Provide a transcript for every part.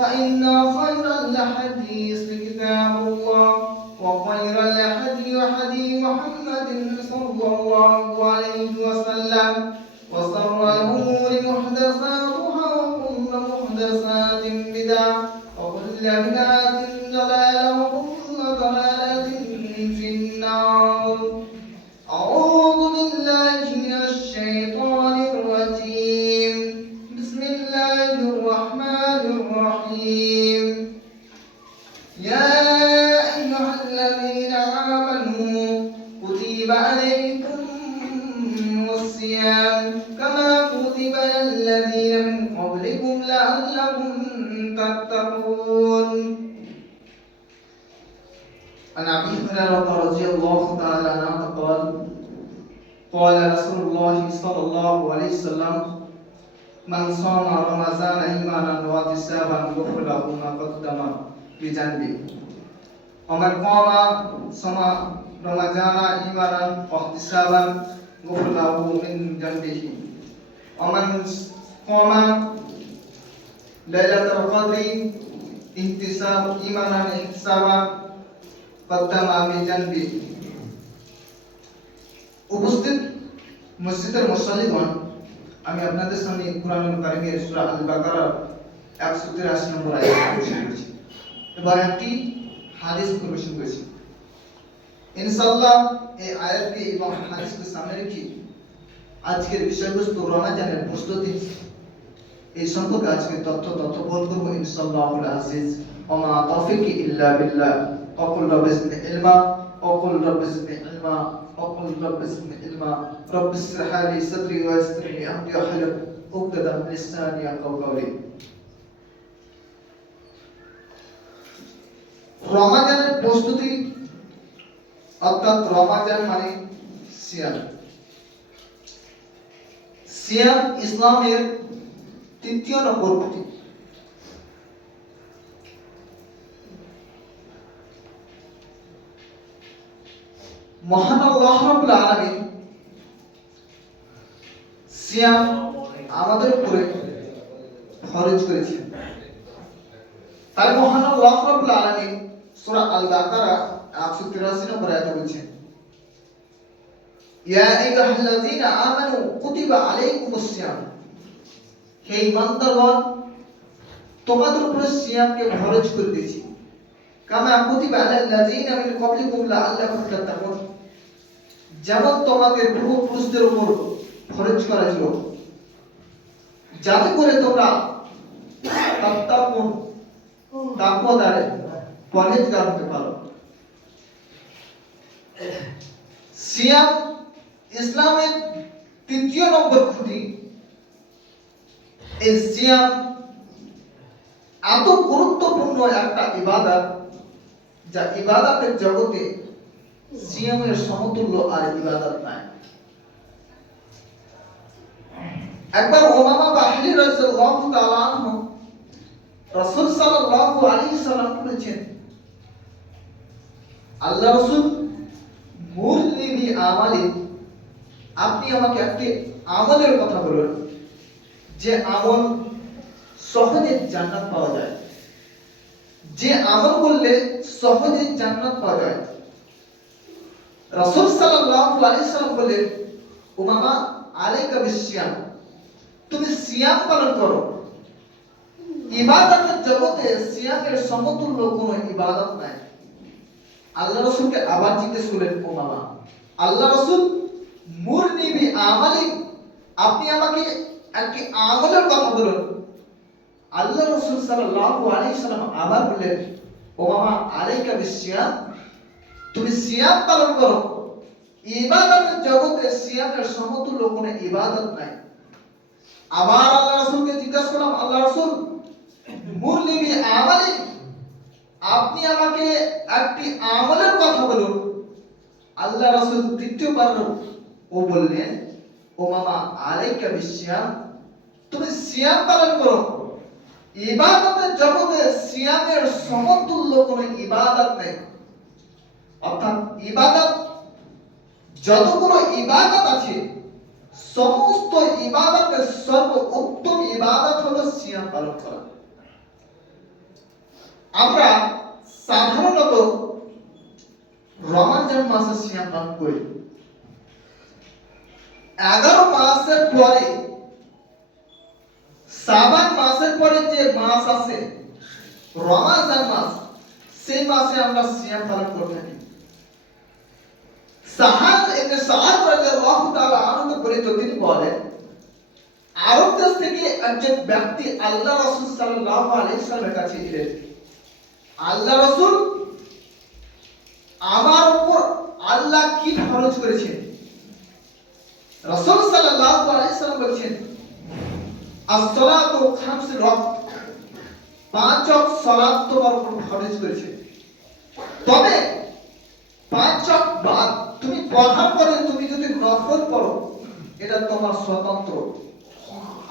فإن خير الحديث كتاب الله وخير الهدي هدي محمد صلى الله عليه وسلم وشر الأمور محدثاتها وكل محدثات بدعة وكل بدعة ضلالة وكل ضلالة في النار. أعوذ بالله من الشيطان الرجيم. بسم الله الرحمن الرحيم. يا أيها الذين آمنوا كتب عليكم الصيام كما كتب على الذين من قبلكم لعلكم تتقون. عن أبي هريرة رضي الله تعالى عنه قال قال رسول الله صلى الله عليه وسلم من صام رمضان إيمانا واحتسابا غفر له ما قدم بذنبه ومن قام صام رمضان إيمانا واحتسابا غفر له من ذنبه ومن قام ليلة القدر احتساب إيمانا احتسابا قدم بذنبه. উপস্থিত মসজিদের মুসল্লিগণ, আমি আপনাদের সামনে কুরআনুল কারীমের সূরা আল বাকারার 183 নম্বর আয়াত পরিবেশন করেছি এবং একটি হাদিস পরিবেশন করেছি। ইনশাআল্লাহ এই আয়াতটি এবং হাদিসকে সামনে রেখে আজকের বিষয়বস্তু রমজানের প্রস্তুতি এই সম্পর্কে আজকে তথ্যবহুল করব ইনশাআল্লাহুল আজিজ। ওমা তাওফীকি ইল্লা বিল্লাহ। অকুল রাব্বি জিদনি ইলমা অকুল রাব্বি জিদনি ইলমা অকুল রাব্বি জিদনি ইলমা রব্বি ইশরাহ লি সাদরি ওয়া ইয়াসসির লি আমরি ওয়াহলুল উকদাতাম মিন লিসানি ইয়াফকাহু কাওলি। রমজানের প্রস্তুতি অর্থাৎ রমজান মানে সিয়াম। সিয়াম ইসলামের তৃতীয় নম্বর প্রতীক। মহান আল্লাহ রাব্বুল আলামিন সিয়াম আমাদের উপরে ফরজ করেছেন। তাই মহান আল্লাহ রাব্বুল আলামিন সূরা আল বাকারা 183 নম্বর আয়াতে বলেছেন, ইয়া আইয়ুহাল্লাযীনা আমানু কুতিবা আলাইকুমুস সিয়াম। হে ঈমানদারগণ, তোমাদের উপরে সিয়ামকে ফরজ করে দিয়েছি। কামা কুতিবা আলাল্লাযীনা মিন ক্বাবলিকুম লাআল্লাকুম তাত্তাকুন। যেমন তোমাদের পূর্বপুরুষদের উপর ফরজ করা ছিল যাতে করে তোমরা তাত্তাকুন তাকওয়াদারে পরহেজগার হতে পারো। সিয়াম ইসলামের তৃতীয় নম্বর খুঁটি। এই সিয়াম এত গুরুত্বপূর্ণ একটা ইবাদত যা ইবাদতের জগতে সিয়ামের সমতুল্য আর ইবাদত নাই। একবার উমামা বাহলি রাদিয়াল্লাহু তাআলা আনহু রাসূল সাল্লাল্লাহু আলাইহি সাল্লাম বলেছেন, আল্লাহ রাসূল মুরনি আমালি, আপনি আমাকে একটি আমলের কথা বলুন যে আমল সহজে জান্নাত পাওয়া যায়, যে আমল করলে সহজে জান্নাত পাওয়া যায়। রাসূল সাল্লাল্লাহু আলাইহি সাল্লাম বললেন, উমামা আলাইকা বিসিয়াম, তুমি সিয়াম পালন করো। ইবাদতের জগতে সিয়ামের সমতুল্য কোনো ইবাদত নাই। আল্লাহ রাসূলকে আবার জিজ্ঞেস করলেন, উমামা, আল্লাহ রাসূল মুরনি বি আমালি, আপনি আমাকে একটি আমলের কথা বলুন। আল্লাহ রাসূল সাল্লাল্লাহু আলাইহি সাল্লাম আবার বললেন, উমামা আলাইকা বিসিয়াম, তুমি সিয়াম পালন করো। ইবাদতের জগতে সিয়ামের সমতুল্য কোনো ইবাদত নাই। আবার আল্লাহ রাসূলকে জিজ্ঞাসা করলাম, আল্লাহ রাসূল মুরনি বি আমালি, আপনি আমাকে একটি আমলের কথা বলুন। আল্লাহ রাসূল তৃতীয়বার ও বললেন, উমামা আলাইকা বিসিয়াম, তুমি সিয়াম পালন করো। ইবাদতের জগতে সিয়ামের সমতুল্য কোনো ইবাদত নেই। অর্থাৎ ইবাদত, যতগুলো ইবাদত আছে সমস্ত ইবাদতের সর্বোত্তম ইবাদত হলো সিয়াম পালন করা। আমরা সাধারণত রমজান মাসে সিয়াম পালন করি। 11 মাসের পরে শাবান মাসের পরে যে মাস আছে রমজান মাস, সেই মাসে আমরা সিয়াম পালন করে থাকি। সাহাদ ইবনে সাদ রাদিয়াল্লাহু তাআলা আনহু বর্ণিত, তিনি বলেন, আরব দেশ থেকে একজন ব্যক্তি আল্লাহ রাসূল সাল্লাল্লাহু আলাইহি সাল্লামের কাছে এলেন। আল্লাহ রাসূল, আমার উপর আল্লাহ কি ফরজ করেছেন? রাসূল সাল্লাল্লাহু আলাইহি সাল্লাম বলেছেন, as-salatu khamsu ওয়াক্ত, 5 ওয়াক্ত সালাত তোমার উপর ফরজ করেছে। তবে 5 ওয়াক্ত বাদ তুমি পড়ার পরে তুমি যদি নফল পড়ো, এটা তোমার স্বতন্ত্র।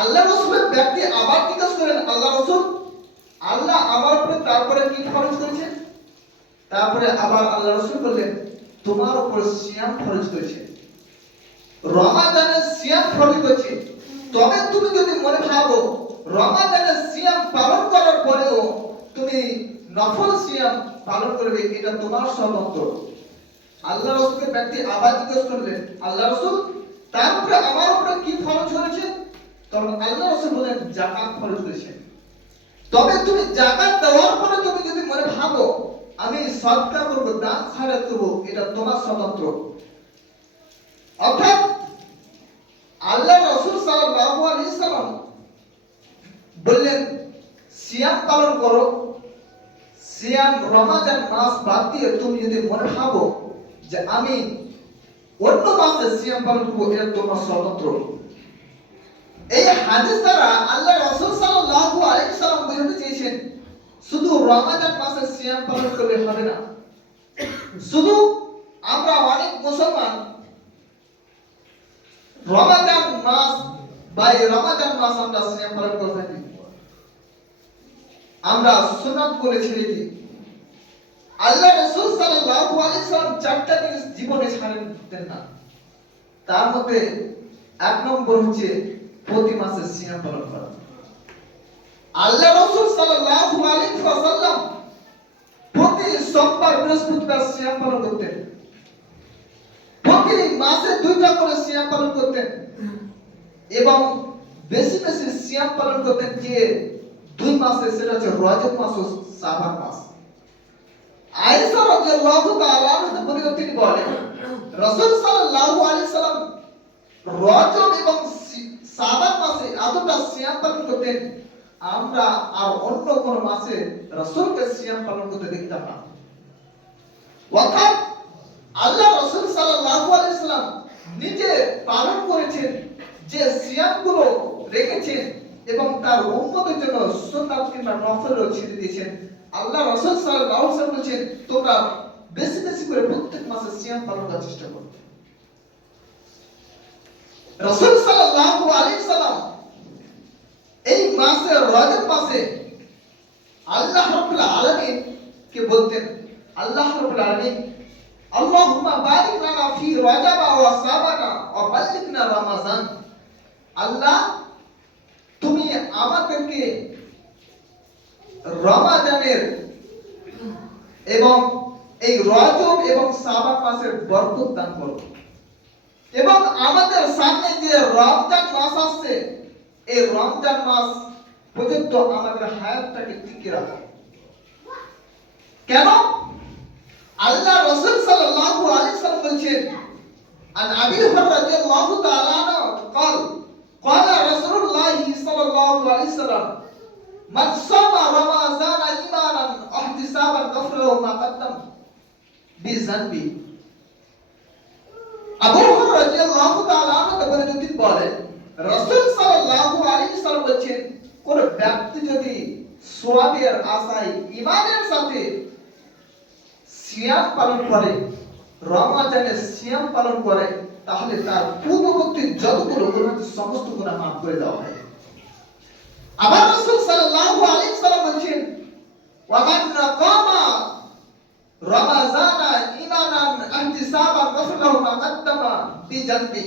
আল্লাহ রাসূলের ব্যক্তি আবার জিজ্ঞাসা করেন, আল্লাহ রাসূল, আল্লাহ আমার উপরে তারপরে কি ফরজ করেছেন? তারপরে আবার আল্লাহ রাসূল বললেন, তোমার উপর সিয়াম ফরজ করেছে, রমাদানের সিয়াম ফরজ করেছে। তবে তুমি যদি মনে ভাবো রমাদানের সিয়াম পালন করার পরেও তুমি নফল সিয়াম পালন করবে, এটা তোমার স্বতন্ত্র। আল্লাহ রাসূলের ব্যক্তি আবার জিজ্ঞাসা করলেন, আল্লাহ রাসূল, তারপরে আমার উপরে কি ফরজ করেছে? তখন আল্লাহ রাসূল বলেন, যাকাত ফরজ করেছে। তবে তুমি যাকাত দেওয়ার পরে তুমি যদি মনে ভাবো আমি সদকা করব, দান খয়রাত করব, এটা তোমার স্বতন্ত্র। অর্থাৎ আল্লাহ রাসূল সাল্লাল্লাহু আলাইহি সাল্লাম বললেন, সিয়াম পালন করো। সিয়াম রমজান মাস বাদ দিয়ে তুমি যদি মনে ভাবো যে আমি অন্য মাসে সিয়াম পালন করব, এটা তোমার স্বতন্ত্র। এই হাদিস দ্বারা আল্লাহ রাসূল সাল্লাল্লাহু আলাইহি সাল্লাম বোঝাতে চেয়েছেন, শুধু রমজান মাসে সিয়াম পালন করলে হবে না। শুধু আমরা অনেক মুসলমান রমজান মাস বা রমজান মাস আমরা সিয়াম পালন করে থাকি, আমরা সুন্নাত করে ছেড়ে দিই। আল্লাহ রাসূল সাল্লাল্লাহু আলাইহি সাল্লাম 4টা জিনিস জীবনে ছাড়েন না। তার মধ্যে 1 নম্বর হচ্ছে প্রতি মাসে সিয়াম পালন করা। আল্লাহ রাসূল সাল্লাল্লাহু আলাইহি ওয়াসাল্লাম প্রতি সোমবার বৃহস্পতিবার সিয়াম পালন করতেন। প্রতি মাসে 2টা করে সিয়াম পালন করতেন এবং বেশি বেশি সিয়াম পালন করতেন যে 2 মাসে, সেটা হচ্ছে রজব মাস ও শাবান মাস। আয়েশা রাদিয়াল্লাহু তাআলা আনহা বর্ণিত, তিনি বলেন, রাসূল সাল্লাল্লাহু আলাইহি সাল্লাম রজব এবং শাবান মাসে এতটা সিয়াম পালন করতেন, আমরা আর অন্য কোন মাসে রাসূলকে সিয়াম পালন করতে দেখতাম না। অর্থাৎ আল্লাহ রাসূল সাল্লাল্লাহু আলাইহি সাল্লাম নিজে পালন করেছেন যে সিয়ামগুলো রেখেছেন এবং তার উম্মতের জন্য সুন্নাত কিংবা নফলও ছেড়ে দিয়েছেন। আল্লাহ রাসূল সাল্লাল্লাহু আলাইহি সাল্লাম বলেছেন, তোমরা বেশি বেশি করে প্রত্যেক মাসে সিয়াম পালন করার চেষ্টা করো। রাসূল সাল্লাল্লাহু আলাইহি সাল্লাম এই মাসে, রজব মাসে আল্লাহ রাব্বুল আলামিন কে বলতেন, আল্লাহ রাব্বুল আলামিন, আল্লাহুম্মা বারিক লানা ফি রজব ওয়া শাবান ওয়া বাল্লিগনা রমাজান। আল্লাহ, তুমি আমাদেরকে রমাজানের এবং এই রজব এবং শাবান মাসের বরকত দান করো এবং আমাদের সামনে যে রমজান মাস আসছে, এই রমজান মাস পর্যন্ত আমাদের হায়াতটাকে টিকে রাখো। কেন? আল্লাহ রাসূল সাল্লাল্লাহু আলাইহি সাল্লাম বলেছেন, আন আবি হুরায়রা রাদিয়াল্লাহু তাআলা আনহু قال قال رسول الله صلى الله عليه وسلم من صام رمضان ايمانا واحتسابا غفر له ما قدم بذنبه। আবু হুরায়রা রাদিয়াল্লাহু তাআলা আনহু তিনি বলেন, রাসূল সাল্লাল্লাহু আলাইহি সাল্লাম বলেছেন, কোন ব্যক্তি যদি সওয়াবের আশায় ঈমানের সাথে সিয়াম পালন করে, রমজানের সিয়াম পালন করে, তাহলে তার পূর্ববর্তী যতগুলো গুনাহ সমস্ত গুনাহ মাফ করে দেওয়া হয়। আবার রাসূল সাল্লাল্লাহু আলাইহি সাল্লাম বলেছেন, ওয়া মান কামা রমাযানা ঈমানান ইহতিসাবান গাফরা লাহু মা কাদ্দামা বিজানবি।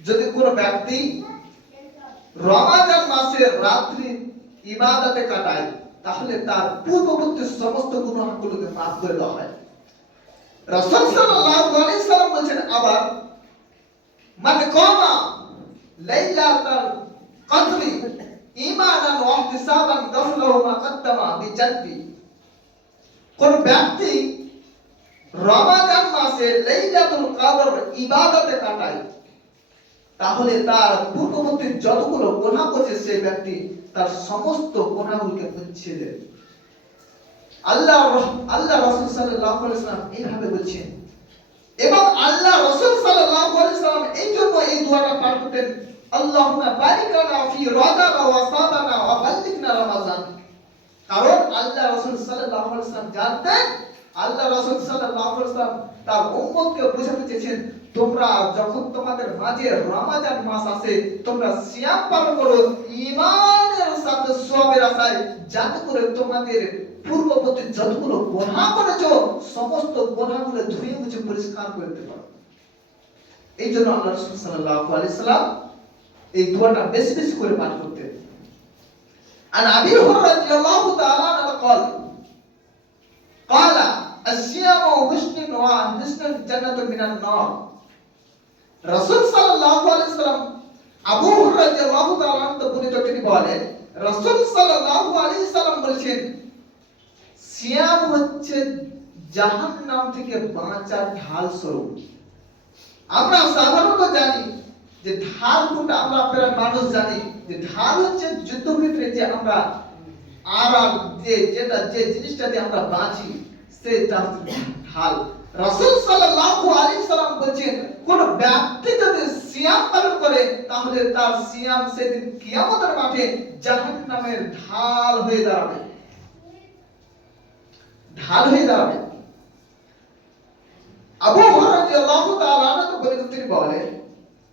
যদি কোন ব্যক্তি রমজান মাসের রাত্রি ইবাদতে কাটায়, তাহলে তার পূর্ববর্তী সমস্ত গুনাহগুলোকে মাফ করে দেওয়া হয়। রাসূল সাল্লাল্লাহু আলাইহি সাল্লাম বলেছেন আবার, মান কামা লাইলাতাল কদরি ঈমানান ওয়া ইহতিসাবান গাফলাহু মা কদ্দামা বিজাদদি। কোন ব্যক্তি রমাদান মাসে লাইলাতুল কদর ইবাদতে কাটায়, তাহলে তার পূর্ববর্তী যতগুলো গুনাহ করেছে সেই ব্যক্তি তার সমস্ত গুনাহগুলোকে মুছে দেবে। আল্লাহ রাসূল সাল্লাল্লাহু আলাইহি ওয়াসাল্লাম এইভাবে বলছেন। এবং আল্লাহ রাসূল সাল্লাল্লাহু আলাইহি ওয়াসাল্লাম এই জন্য এই দোয়াটা পাঠ করতেন, আল্লাহুম্মা বারিক লানা ফি রজব ওয়া শাবানা ওয়া বাল্লিগনা রমাজান। কারণ আল্লাহ রাসূল সাল্লাল্লাহু আলাইহি ওয়াসাল্লাম জানতেন, আল্লাহ রাসূল সাল্লাল্লাহু আলাইহি ওয়াসাল্লাম তার উম্মতকে বোঝাতে চেয়েছেন, তোমরা যখন তোমাদের মাঝে রমাজান মাস আসে তোমরা সিয়াম পালন করো ঈমানের সাথে সওয়াবের আশায়, যাতে করে তোমাদের পূর্ববর্তী যতগুলো গুনাহ করেছো সমস্ত গুনাহগুলো ধুয়ে মুছে পরিষ্কার করে দিতে পারো। এই জন্য আল্লাহ রাসূল সাল্লাল্লাহু আলাইহি সাল্লাম এই দোয়াটা বেশি বেশি করে পাঠ করতেন। আন আবি হুরায়রা রাদিয়াল্লাহু তাআলা আনহু قال قال الصيام حسن وحسن الجنة من النار। রাসূল সাল্লাল্লাহু আলাইহি সাল্লাম আবু হুরায়রা রাদিয়াল্লাহু তাআলা আনহু বর্ণিত তিনি বলেন, রাসূল সাল্লাল্লাহু আলাইহি সাল্লাম বলেছেন, সিয়াম হচ্ছে জাহান্নাম থেকে বাঁচার ঢাল স্বরূপ। আমরা সাধারণত জানি যে ঢাল কোনটা, আমরা আপনারা মানুষ জানি যে ঢাল হচ্ছে যুদ্ধক্ষেত্রে যে আমরা আরাম যে জিনিসটা দিয়ে আমরা বাঁচি সেটা ঢাল। রাসূল সাল্লাল্লাহু আলাইহি সাল্লাম বলেছেন, কোন ব্যক্তি যদি সিয়াম পালন করে তাহলে তার সিয়াম সেদিন কিয়ামতের মাঠে জাহান্নামের ঢাল হয়ে দাঁড়াবে, ঢাল হয়ে দাঁড়াবে। আবু হুরায়রা রাদিয়াল্লাহু তাআলা আনহু তিনি বলেন,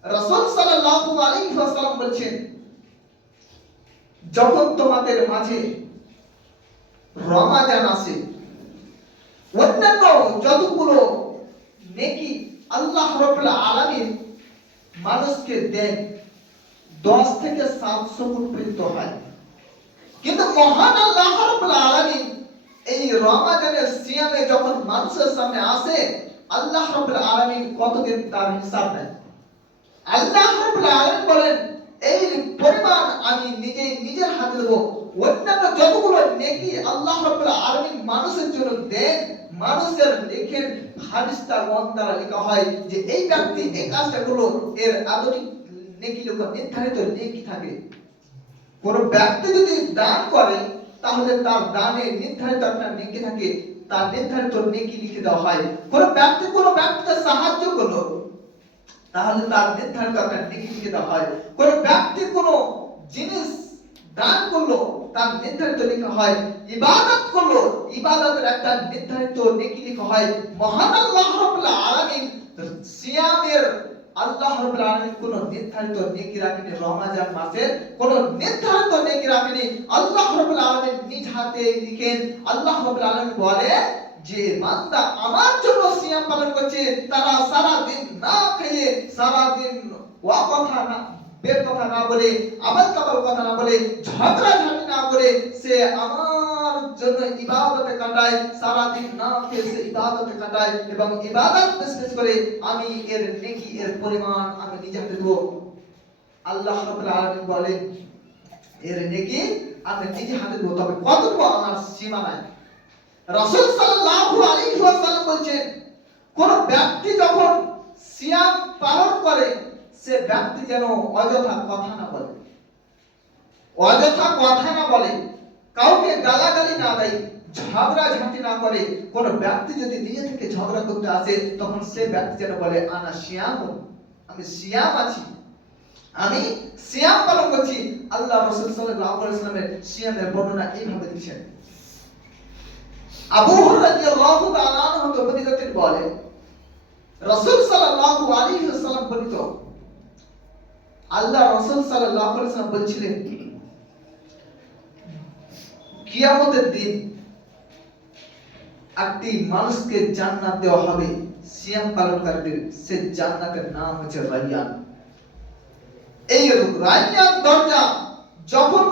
রাসূল সাল্লাল্লাহু আলাইহি ওয়াসাল্লাম বলেছেন, যখন তোমাদের মাঝে রমাজান আসে, অন্যান্য যতগুলো নেকি আল্লাহ রাব্বুল আলামিন মানুষকে দেন 10 থেকে 700 গুণ পর্যন্ত হয়, কিন্তু মহান আল্লাহ রাব্বুল আলামিন এই রমাজানের সিয়ামে যখন মানুষের সামনে আসে, আল্লাহ রাব্বুল আলামিন কতদিন তার হিসাব নেন। আল্লাহ রাব্বুল আলামিন বলেন, এই পরিমাণ আমি নিজের হাতে দেব। অন্যান্য যতগুলো নেকি আল্লাহ রাব্বুল আলামিন মানুষের জন্য দেন, মানুষের লেখের ফারিস্তাগণ দ্বারা লেখা হয় যে এই ব্যক্তি এই কাজটা করলো, এর আদরি নেকি লেখা নির্ধারিত নেকি থাকে। কোন ব্যক্তি যদি দান করে তাহলে তার দানে নির্ধারিত একটা নেকি থাকে, তার নির্ধারিত নেকি লিখে দেওয়া হয়। কোন ব্যক্তিকে সাহায্য করলো তাহলে তার নির্ধারিত একটা নেকি লিখে দেওয়া হয়। কোন ব্যক্তি কোন জিনিস দান করলো তার নির্ধারিত লেখা হয়। ইবাদত করলো, ইবাদতের একটা নির্ধারিত নেকি লেখা হয়। মহান আল্লাহ রাব্বুল আলামিন সিয়ামের আল্লাহ রাব্বুল আলামিন কোন নির্ধারিত নেকি রাখেনি, রমজান মাসের কোন নির্ধারিত নেকি রাখেনি। আল্লাহ রাব্বুল আলামিন নিজ হাতে লিখেন। আল্লাহ রাব্বুল আলামিন বলে যে বান্দা আমার জন্য সিয়াম পালন করছে, তারা সারা দিন না খেয়ে, সারা দিন ওয়া কথা না বের কথা না বলে, আমল কামাল কথা না বলে, ঝগড়া ঝাঁটি না করে সে আমার জন্য ইবাদতে কাটায়, সারা দিন না খেয়ে সে ইবাদতে কাটায় এবং ইবাদত বিশেষ করে আমি এর নেকি এর পরিমাণ আমি নিজে হাতে দেব। আল্লাহ রাব্বুল আলামিন বলেন এর নেকি আমি নিজে হাতে দেব, তবে কতটুকু আমার সীমা নাই। রাসূল সাল্লাল্লাহু আলাইহি ওয়াসাল্লাম বলেন, কোন ব্যক্তি যখন সিয়াম পালন করে সে ব্যক্তি যেন অযথা কথা না বলে, অযথা কথা না বলে, কাউকে গালাগালি না দেয়, ঝগড়া ঝাঁটি না করে। কোন ব্যক্তি যদি নিজে থেকে ঝগড়া করতে আসে তখন সে ব্যক্তি যেন বলে আনা সিয়াম, আমি সিয়াম আছি, আমি সিয়াম পালন করছি। আল্লাহ রাসূল সাল্লাল্লাহু আলাইহি ওয়াসাল্লামের সিয়ামের বর্ণনা এইভাবে দিয়েছেন। আবু হুরায়রা রাদিয়াল্লাহু তাআলা আনহু তিনি বলেন, রাসূল সাল্লাল্লাহু আলাইহি ওয়াসাল্লাম বলেন, আল্লাহ রাসূল সাল্লাল্লাহু আলাইহি ওয়াসাল্লাম বলেছিলেন, কিয়ামতের দিন একটি মানুষকে জান্নাত দেওয়া হবে, সিয়াম পালনকারীদের, সে জান্নাতের নাম হচ্ছে রায়্যান। এই রায়্যান দরজা যখন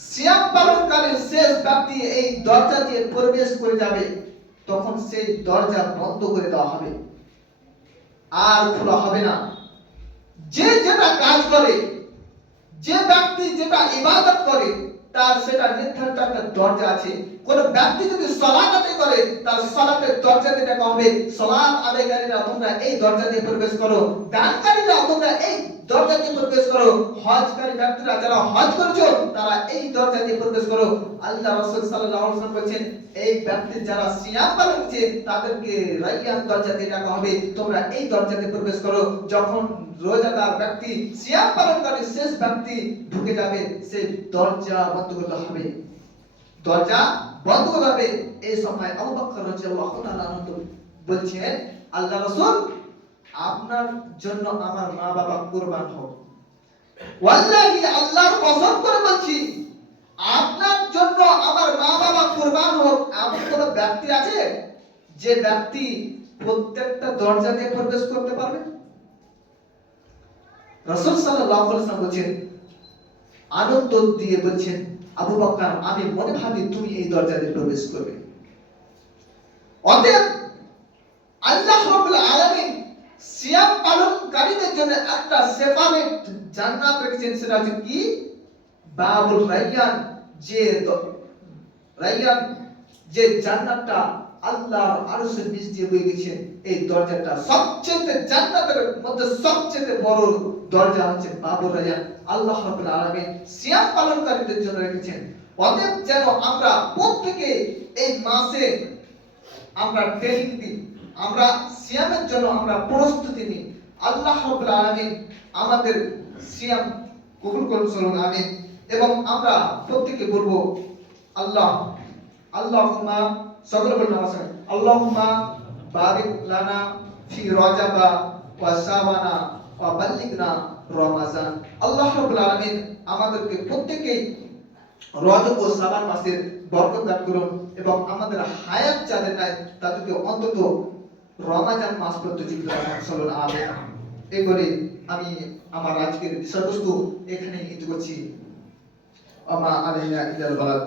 সিয়াম পালনকারী শেষ ব্যক্তি এই দরজা দিয়ে প্রবেশ করে যাবে তখন সেই দরজা বন্ধ করে দেওয়া হবে, আর খোলা হবে না। যে যেটা কাজ করে, যে ব্যক্তি যেটা ইবাদত করে, তার সেটা নির্ধারিত একটা দরজা আছে। কোন ব্যক্তি যদি সালাত আদায় করে, তার সালাতের দরজা দিয়ে ডাকা হবে, সালাত আদায়কারীরা তোমরা এই দরজা দিয়ে প্রবেশ করো, দানকারীরা তোমরা এই দরজা দিয়ে প্রবেশ করো, হজকারী ব্যক্তিরা যারা হজ করেছো তারা এই দরজা দিয়ে প্রবেশ করো। আল্লাহ রাসূল সাল্লাল্লাহু আলাইহি ওয়াসাল্লাম বলেছেন, এই ব্যক্তি যারা সিয়াম পালন করছে তাদেরকে রাইয়ান দরজা দিয়ে ডাকা হবে, তোমরা এই দরজা দিয়ে প্রবেশ করো। যখন রোজাদার ব্যক্তি সিয়াম পালনকারী শেষ ব্যক্তি ঢুকে যাবে, সেই দরজা বন্ধ করতে হবে, দরজা বন্ধ করতে হবে। এই সময় আবু বকর রাদিয়াল্লাহু তাআলা আনহু বলছেন, আল্লাহ রাসূল, আপনার জন্য আমার মা বাবা কুরবান হোক। ওয়াল্লাহি, আল্লাহর কসম করে বলছি, আপনার জন্য আমার মা বাবা কুরবান হোক। এমন কোন ব্যক্তি আছে যে ব্যক্তি প্রত্যেকটা দরজা দিয়ে প্রবেশ করতে পারবে? রাসূল সাল্লাল্লাহু আলাইহি ওয়াসাল্লাম বলেন, আনন্দ দিয়ে বলছেন, আবু বকর, আমি মনে ভাবি তুমি এই দরজা দিয়ে প্রবেশ করবে। অতএব আল্লাহ রাব্বুল আলামিন সিয়াম পালনকারীদের জন্য একটা সেপারেট জান্নাত রেখেছেন, সেটা হচ্ছে কি? বাবুল রায়্যান। রায়্যান, যে জান্নাতটা আল্লাহর আরশের নিচ দিয়ে বয়ে গেছে, এই দরজাটা সবচেয়ে জান্নাতের মধ্যে সবচেয়ে বড় দরজা হচ্ছে বাবুল রায়্যান। আল্লাহ রাব্বুল আলামিন সিয়াম পালনকারীদের জন্য রেখেছেন। অতএব যেন আমরা প্রত্যেকে এই মাসে আমরা ট্রেনিং দিই, আমরা সিয়ামের জন্য আমরা প্রস্তুতি নিই। আল্লাহ রাব্বুল আলামিন আমাদের সিয়াম কবুল করুন, চলুন আমিন। এবং আমরা প্রত্যেকে বলবো, আল্লাহুম্মা, সকলে বলুন আমার সঙ্গে, আল্লাহুম্মা বারিক লানা ফি রাজাবা ওয়া শাবানা ওয়া বাল্লিগনা রমাজান। আল্লাহ রাব্বুল আলামিন আমাদেরকে প্রত্যেককেই রজব ও শাবান মাসের বরকত দান করুন, এবং আমাদের হায়াত যাদের নাই তাদেরকে অন্তত রমাজান মাস পর্যন্ত জীবিত রাখুন, চলুন আমিন। এই বলে আমি আমার আজকের বিষয়বস্তু এখানেই ইতি করছি। আমা আলাইনা ইল্লাল বালাগ।